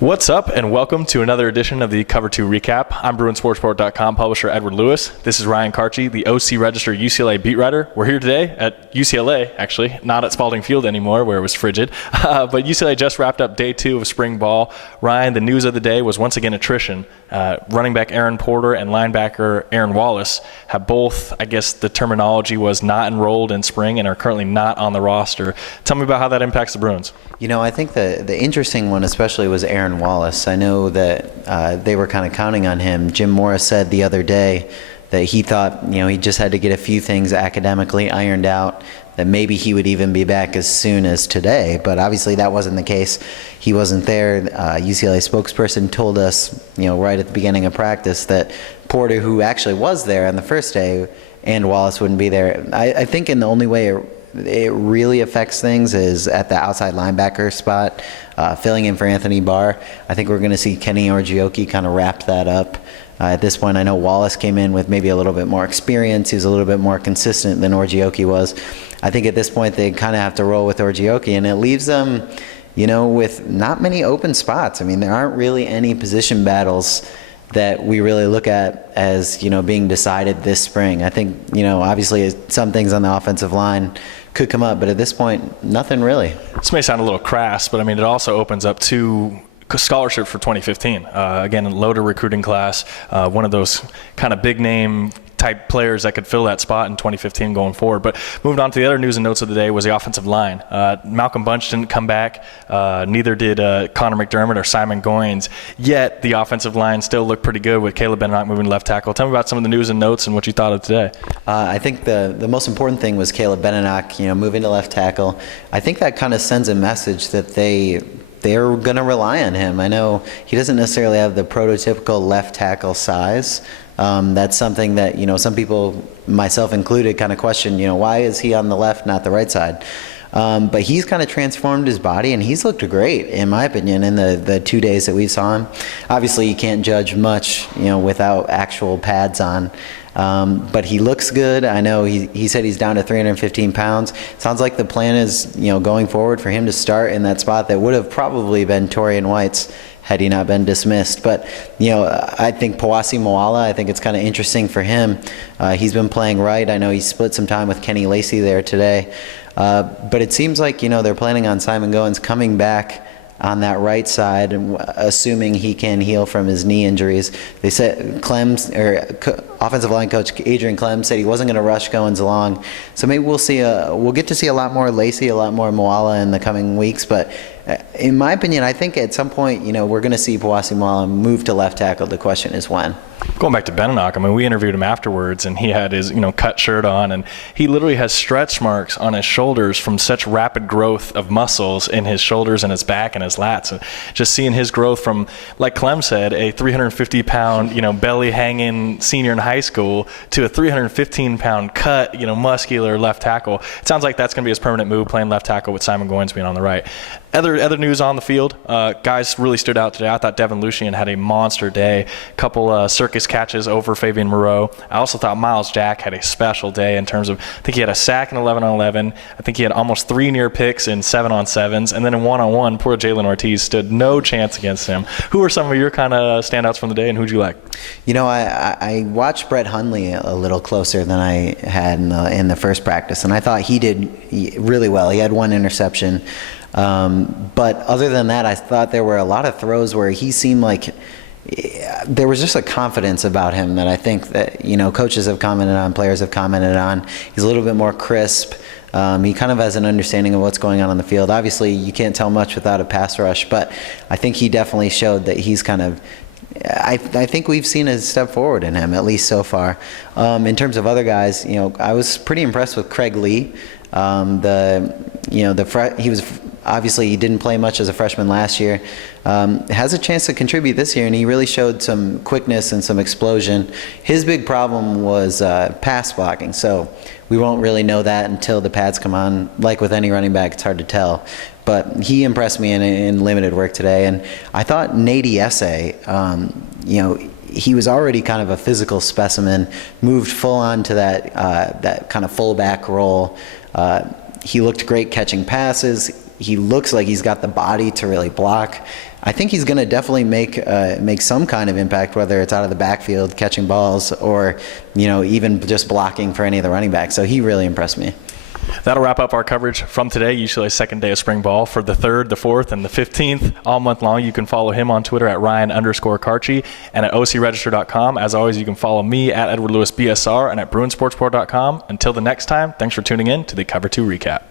What's up, and welcome to another edition of the Cover 2 Recap. I'm BruinSportsReport.com publisher Edward Lewis. This is Ryan Karchi, the OC Register UCLA beat writer. We're here today at UCLA, actually, not at Spalding Field anymore, where it was frigid. But UCLA just wrapped up day 2 of spring ball. Ryan, the news of the day was once again attrition. Running back Aaron Porter and linebacker Aaron Wallace have both, I guess the terminology was, not enrolled in spring and are currently not on the roster. Tell me about how that impacts the Bruins. You know, I think the interesting one especially was Aaron Wallace. I know that they were kind of counting on him. Jim Morris said the other day that he thought, he just had to get a few things academically ironed out, that maybe he would even be back as soon as today. But obviously that wasn't the case. He wasn't there. UCLA spokesperson told us, right at the beginning of practice that Porter, who actually was there on the first day, and Wallace wouldn't be there. I think in the only way it really affects things is at the outside linebacker spot, filling in for Anthony Barr. I think we're going to see Kenny Orgioki kind of wrap that up. At this point, I know Wallace came in with maybe a little bit more experience. He was a little bit more consistent than Orgioki was. I think at this point they kind of have to roll with Orgioki, and it leaves them, with not many open spots. I mean, there aren't really any position battles that we really look at as, being decided this spring. I think, obviously some things on the offensive line could come up, but at this point, nothing really. This may sound a little crass, but I mean, it also opens up two scholarships for 2015. Again, a loaded recruiting class, one of those kind of big name type players that could fill that spot in 2015 going forward. But moving on to the other news and notes of the day was the offensive line. Malcolm Bunch didn't come back. Neither did Connor McDermott or Simon Goins. Yet the offensive line still looked pretty good with Caleb Benenoch moving to left tackle. Tell me about some of the news and notes and what you thought of today. I think the most important thing was Caleb Benenoch, moving to left tackle. I think that kind of sends a message that they're going to rely on him. I know he doesn't necessarily have the prototypical left tackle size. That's something that, some people, myself included, kind of question, why is he on the left, not the right side? But he's kind of transformed his body, and he's looked great, in my opinion, in the 2 days that we saw him. Obviously, you can't judge much, without actual pads on. But he looks good. I know he said he's down to 315 pounds. Sounds like the plan is, going forward for him to start in that spot that would have probably been Torian White's had he not been dismissed. But, I think Powasi Moala, I think it's kind of interesting for him. He's been playing right. I know he split some time with Kenny Lacey there today. But it seems like, they're planning on Simon Goins coming back on that right side, assuming he can heal from his knee injuries. They said offensive line coach Adrian Clem said he wasn't going to rush Goins along. So maybe we'll get to see a lot more Lacey, a lot more Moala in the coming weeks. But in my opinion, I think at some point, we're going to see Powasi Moala move to left tackle. The question is when. Going back to Benenoch, I mean, we interviewed him afterwards, and he had his, cut shirt on, and he literally has stretch marks on his shoulders from such rapid growth of muscles in his shoulders and his back and his lats. And just seeing his growth from, like Clem said, a 350-pound, belly-hanging senior in high school to a 315-pound cut, muscular left tackle. It sounds like that's going to be his permanent move, playing left tackle with Simon Goins being on the right. Other news on the field, guys really stood out today. I thought Devin Lucian had a monster day. A couple circus catches over Fabian Moreau. I also thought Miles Jack had a special day in terms of, I think he had a sack in 11-on-11. I think he had almost 3 near picks in 7-on-7s. And then in 1-on-1, poor Jalen Ortiz stood no chance against him. Who are some of your kind of standouts from the day, and who'd you like? I watched Brett Hundley a little closer than I had in the first practice, and I thought he did really well. He had 1 interception. But other than that, I thought there were a lot of throws where he seemed like there was just a confidence about him that I think that, coaches have commented on, players have commented on. He's a little bit more crisp. He kind of has an understanding of what's going on the field. Obviously, you can't tell much without a pass rush, but I think he definitely showed that he's kind of, I think we've seen a step forward in him, at least so far. In terms of other guys, I was pretty impressed with Craig Lee. He was obviously, he didn't play much as a freshman last year. Has a chance to contribute this year, and he really showed some quickness and some explosion. His big problem was pass blocking, so we won't really know that until the pads come on. Like with any running back, it's hard to tell. But he impressed me in limited work today, and I thought Nate Esse, he was already kind of a physical specimen, moved full on to that kind of fullback role. He looked great catching passes. He looks like he's got the body to really block. I think he's going to definitely make some kind of impact, whether it's out of the backfield catching balls or even just blocking for any of the running backs. So he really impressed me. That'll wrap up our coverage from today, UCLA's second day of spring ball. For the 3rd, the 4th, and the 15th, all month long, you can follow him on Twitter at Ryan_Karchi and at OCRegister.com. As always, you can follow me at EdwardLewisBSR and at BruinSportsport.com. Until the next time, thanks for tuning in to the Cover 2 Recap.